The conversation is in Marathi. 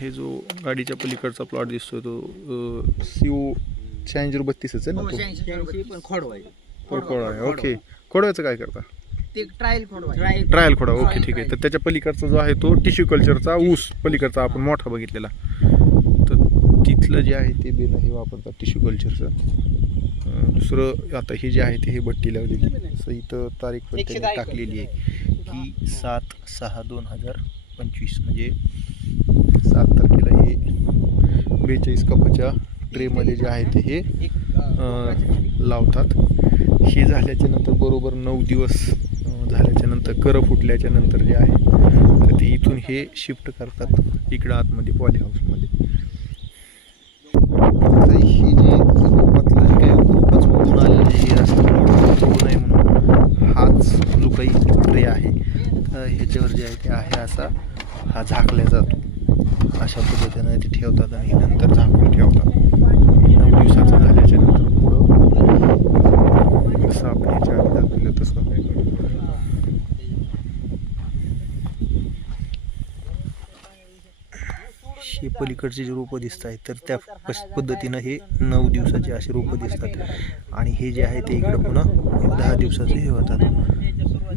हे जो गाडीच्या पलीकडचा प्लॉट दिसतोय तो सी ओ शहाऐंशी झिरो बत्तीसच आहे ना तो? पण खोडवाय आहे ओके. खोडव्याचं काय करता? ते ट्रायल ट्रायल खोडा ओके ठीक आहे. तर त्याच्या पलीकडचा जो आहे तो टिश्यू कल्चरचा ऊस पलीकडचा आपण मोठा बघितलेला. तर तिथलं जे आहे ते बेन हे वापरतात टिश्यू कल्चरचं दुसरं आता हे जे आहे ते हे भट्टी लावलेली. असं इथं तारीख पण टाकलेली आहे की सात सहा दोन हजार पंचवीस म्हणजे सात तारखेला हे बेचाळीस कपाच्या ट्रेमध्ये जे आहे ते हे लावतात. हे झाल्याच्यानंतर बरोबर नऊ दिवस झाल्याच्यानंतर झाल्याच्यानंतर कर फुटल्याच्या नंतर जे आहे तर ते इथून हे शिफ्ट करतात इकडं आतमध्ये पॉली हाऊसमध्ये ही हे जे रोपातलं जे काही खूपच आलेलं हे असतं होऊ नये म्हणून हाच जो काही ट्रे आहे तर ह्याच्यावर जे आहे ते आहे असा हा झाकला जातो. अशा पद्धतीनं ते ठेवतात आणि नंतर झाकून ठेवतात. नऊ दिवसाचा झाल्याच्यानंतर पुढं जसं आपण याच्या आधी दाखवलं तसं हे पलीकडचे जे रोपं दिसत आहेत तर त्या पद्धतीनं हे नऊ दिवसाचे असे रोपं दिसतात. आणि हे जे आहे ते इकडं पुन्हा दहा दिवसाचे हे होतात.